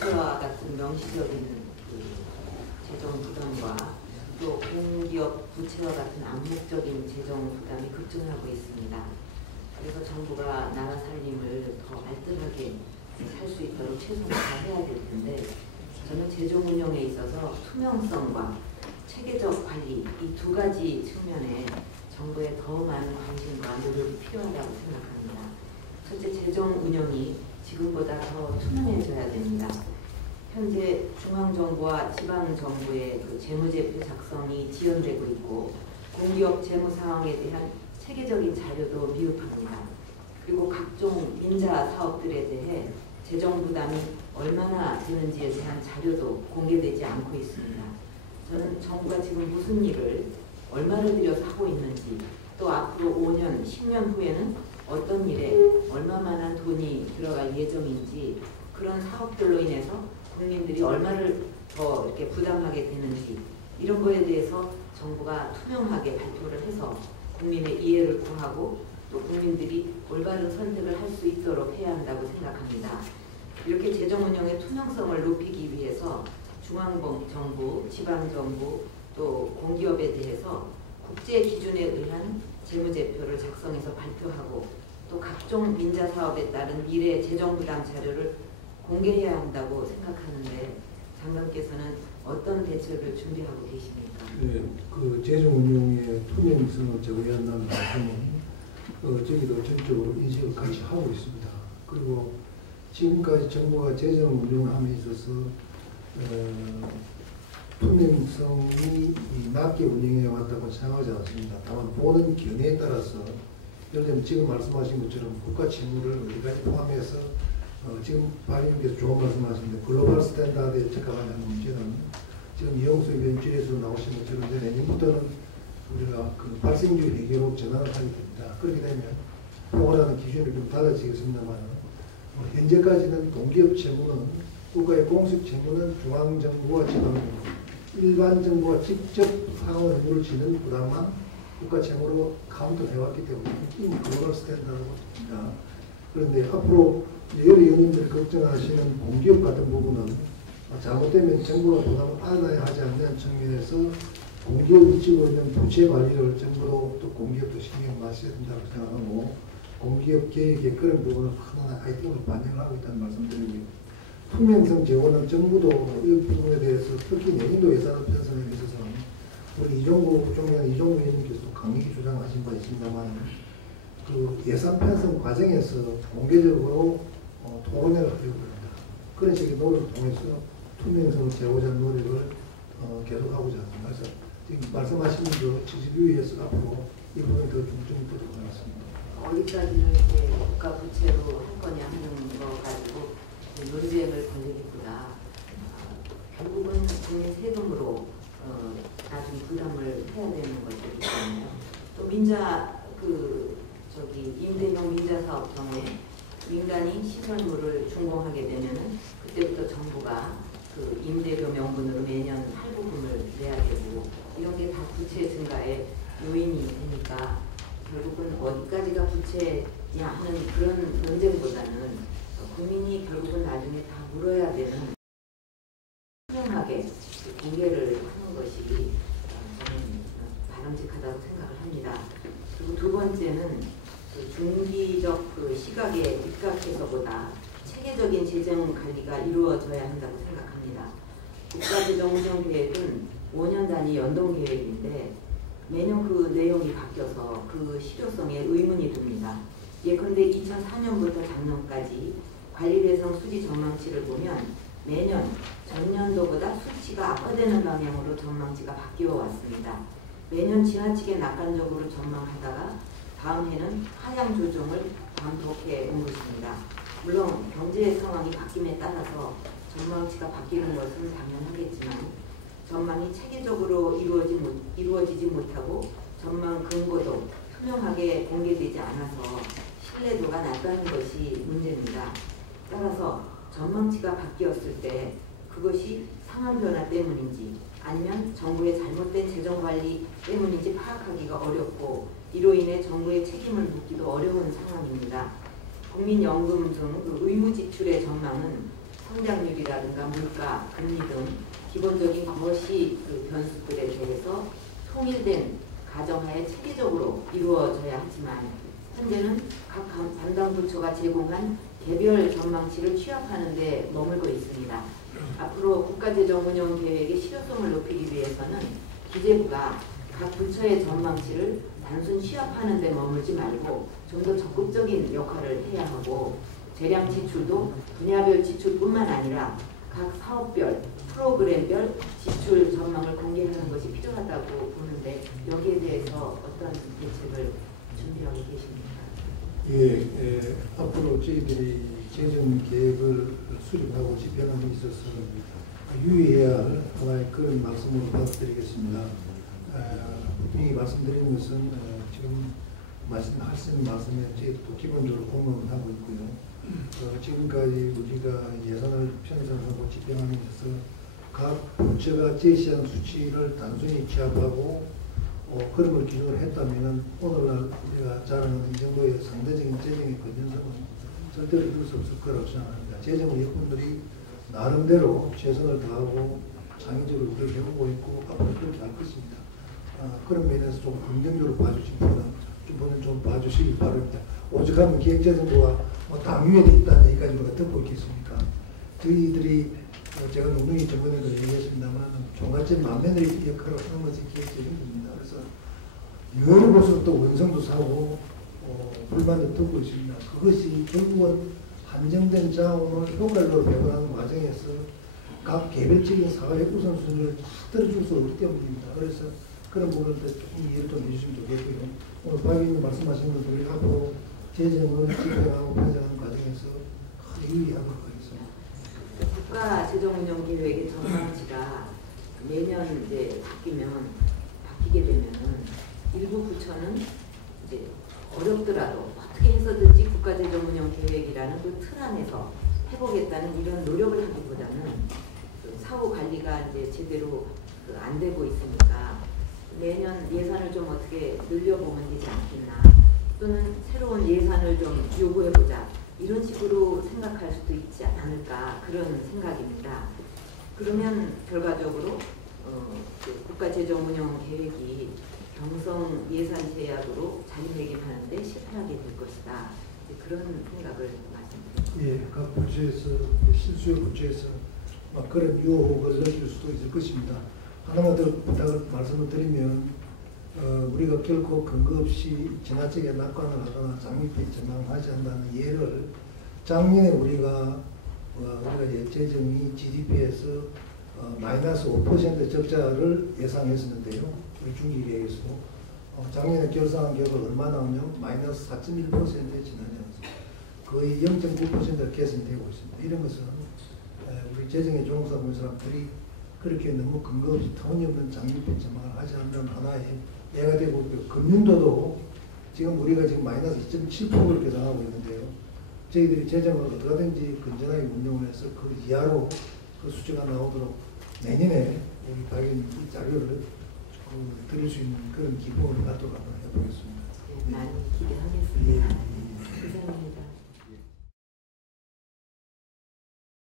부채와 같은 명시적인 그 재정 부담과 또 공기업 부채와 같은 암묵적인 재정 부담이 급증하고 있습니다. 그래서 정부가 나라 살림을 더 알뜰하게 살 수 있도록 최선을 다해야 될 텐데, 저는 재정 운영에 있어서 투명성과 체계적 관리 이 두 가지 측면에 정부의 더 많은 관심과 노력이 필요하다고 생각합니다. 첫째, 재정 운영이 지금보다 더 투명해져야 됩니다. 현재 중앙정부와 지방정부의 그 재무제표 작성이 지연되고 있고, 공기업 재무 상황에 대한 체계적인 자료도 미흡합니다. 그리고 각종 민자 사업들에 대해 재정 부담이 얼마나 되는지에 대한 자료도 공개되지 않고 있습니다. 저는 정부가 지금 무슨 일을 얼마를 들여서 하고 있는지, 또 앞으로 5년, 10년 후에는 어떤 일에 얼마만한 돈이 들어갈 예정인지, 그런 사업들로 인해서 국민들이 얼마를 더 이렇게 부담하게 되는지, 이런 거에 대해서 정부가 투명하게 발표를 해서 국민의 이해를 구하고 또 국민들이 올바른 선택을 할 수 있도록 해야 한다고 생각합니다. 이렇게 재정 운영의 투명성을 높이기 위해서 중앙정부, 지방정부, 또 공기업에 대해서 국제 기준에 의한 재무제표를 작성해서 발표하고, 또 각종 민자 사업에 따른 미래 재정 부담 자료를 공개해야 한다고 생각하는데, 장관께서는 어떤 대책을 준비하고 계십니까? 네, 그 재정 운용의 투명성을 제고해야 한다는 말씀은 저희도 전적으로 인식을 같이 하고 있습니다. 그리고 지금까지 정부가 재정 운용함에 있어서 투명성이 낮게 운영해 왔다고 생각하지 않습니다. 다만 보는 견해에 따라서, 예를 들면 지금 말씀하신 것처럼 국가 채무를 어디까지 포함해서 지금 발의님께서 좋은 말씀하셨는데, 글로벌 스탠다드에 적합하냐는 문제는 지금 이용수 위원실에서 나오신 것처럼 내년부터는 우리가 그 발생주의 회계로 전환을 하게 됩니다. 그렇게 되면 포괄하는 기준이 좀 달라지겠습니다만, 현재까지는 공기업 채무는, 국가의 공식 채무는 중앙정부와 지방정부, 일반 정부가 직접 상환 의무를 지는 부담만 국가 채무로 카운트를 해왔기 때문에 이미 글로벌 스탠다드입니다. 그런데 앞으로 여러 의원님들이 걱정하시는 공기업 같은 부분은 잘못되면 정부가 부담을 안아야 하지 않는 측면에서 공기업이 지고 있는 부채 관리를 정부도 또 공기업도 신경 마셔야 된다고 생각하고, 공기업 계획의 그런 부분을 하나하나 아이템으로 반영을 하고 있다는 말씀드리고요. 투명성 제고는 정부도 이 부분에 대해서 특히 내년도 예산을 편성에 있어서는 우리 이종구 의원님께서도 강력히 주장하신 바 있습니다만, 그 예산 편성 과정에서 공개적으로 토론회를 하려고 합니다. 그런 식의 노력을 통해서 투명성을 제고자 하는 노력을 계속하고자 합니다. 그래서 지금 말씀하신 그 지지비위에서 앞으로 이 부분에 더 중점이 되도록 하겠습니다. 어디까지는 이제 국가 부채로 할 거냐 하는 거 가지고 논쟁을 벌이기보다 결국은 국민 세금으로 나중에 부담을 해야 되는 것이기 때문에, 또 민자 임대용 민자 사업 경우에 민간이 시설물을 준공하게 되면은 그때부터 정부가 그 임대료 명분으로 매년 할부금을 내야 되고, 이런 게 다 부채 증가의 요인이 되니까 결국은 어디까지가 부채냐 하는 그런 논쟁보다는 국민이 결국은 나중에 다 물어야 되는 투명하게 공개를 하는 것이 저는 바람직하다고 생각을 합니다. 그리고 두 번째는 그 중기적 그 시각에 입각해서보다 체계적인 재정 관리가 이루어져야 한다고 생각합니다. 국가재정운영계획은 5년 단위 연동계획인데 매년 그 내용이 바뀌어서 그 실효성에 의문이 듭니다. 예컨대 2004년부터 작년까지 관리대상 수지 전망치를 보면 매년 전년도보다 수치가 악화되는 방향으로 전망치가 바뀌어 왔습니다. 매년 지나치게 낙관적으로 전망하다가 다음 해는 하향 조정을 반복해 온 것입니다. 물론 경제 상황이 바뀜에 따라서 전망치가 바뀌는 것은 당연하겠지만, 전망이 체계적으로 이루어지지 못하고 전망 근거도 투명하게 공개되지 않아서 신뢰도가 낮다는 것이 문제입니다. 따라서 전망치가 바뀌었을 때 그것이 상황 변화 때문인지 아니면 정부의 잘못된 재정관리 때문인지 파악하기가 어렵고, 이로 인해 정부의 책임을 묻기도 어려운 상황입니다. 국민연금 등 그 의무 지출의 전망은 성장률이라든가 물가, 금리 등 기본적인 거시 그 변수들에 대해서 통일된 가정하에 체계적으로 이루어져야 하지만 현재는 각 담당 부처가 제공한 개별 전망치를 취합하는 데 머물고 있습니다. 앞으로 국가재정운영계획의 실효성을 높이기 위해서는 기재부가 각 부처의 전망치를 단순 취합하는 데 머물지 말고 좀 더 적극적인 역할을 해야 하고 재량 지출도 분야별 지출뿐만 아니라 각 사업별, 프로그램별 지출 전망을 공개하는 것이 필요하다고 보는데 여기에 대해서 어떤 대책을 준비하고 계십니까? 예, 앞으로 저희들이 재정 계획을 수립하고 집행하는 데 있어서 유의해야 할 하나의 그런 말씀을 부탁드리겠습니다. 분명히 말씀드리는 것은 지금 하시는 말씀에 저희도 기본적으로 공감을 하고 있고요. 지금까지 우리가 예산을 편성하고 집행하는 데 있어서 각 부처가 제시한 수치를 단순히 취합하고 그런 걸 기준으로 했다면 오늘날 우리가 자랑하는 이 정도의 상대적인 재정의 건전성은 절대로 이룰 수 없을 거라고 생각합니다. 재정의 여건들이 나름대로 최선을 다하고 장기적으로 그렇게 해오고 있고 앞으로 그렇게 할 것입니다. 그런 면에서 좀 긍정적으로 봐주시면 이번엔 좀 봐주시기 바랍니다. 오죽하면 기획재정부가 당위에도 있다는 얘기까지 우리가 듣고 있겠습니까? 저희들이 제가 농민이 저번에도 얘기했습니다만 종갓집 맏며느리 역할을 하는 것이 기획재정부입니다. 그래서 여러 곳으로 또 원성도 사고 불만도 듣고 있습니다. 그것이 결국은 한정된 자원을 효과적으로 배분하는 과정에서 각 개별적인 사회 우선순위를 다 들어줄 수 없기 때문입니다. 그래서 그런 부분을 조금 이해를 좀 해주시면 좋겠고요. 오늘 박 의원님 말씀하신 것도 우리 앞으로 재정을 집행하고 편성하는 과정에서 큰 유의하도록 하겠습니다. 국가재정운영계획의 전망치가 매년 이제 바뀌게 되면은 일부 부처는 이제 어렵더라도 어떻게 해서든지 국가재정운영계획이라는 그 틀 안에서 해보겠다는 이런 노력을 하기보다는 그 사후 관리가 이제 제대로 안 되고 있으니까 매년 예산을 좀 어떻게 늘려보면 되지 않겠나, 또는 새로운 예산을 좀 요구해보자, 이런 식으로 생각할 수도 있지 않을까, 그런 생각입니다. 그러면 결과적으로 그 국가재정운영계획이 경성 예산 제약으로 자리매김하는데 실패하게 될 것이다, 그런 생각을 말씀드립니다. 예, 각 부처에서 실수요 부처에서 그런 유혹을 느낄 수도 있을 것입니다. 하나만 더 부탁을 말씀을 드리면 우리가 결코 근거 없이 지나치게 낙관을 하거나 장밋빛 전망하지 않는다는 예를 작년에 우리가 재정이 GDP에서 마이너스 5% 적자를 예상했었는데요. 우리 중기계획에서 작년에 결산한 결과 얼마 나오냐면 마이너스 4.1%에 지나지 않습니다. 거의 0.9%가 개선되고 있습니다. 이런 것은 우리 재정에 종사하는 사람들이 그렇게 너무 근거 없이 터무니없는 장밋빛 전망을 하지 않는 하나의 예가 되고 있고요. 금년도도 지금 우리가 지금 마이너스 2.7%를 계산하고 있는데요. 저희들이 재정을 어떻게든지 건전하게 운영을 해서 그 이하로 그 수치가 나오도록 내년에 우리 박 의원님 이 자료를 드릴 수 있는 그런 기본을 갖도록 한번 해보겠습니다. 많이 기대하겠습니다. 예. 이사님.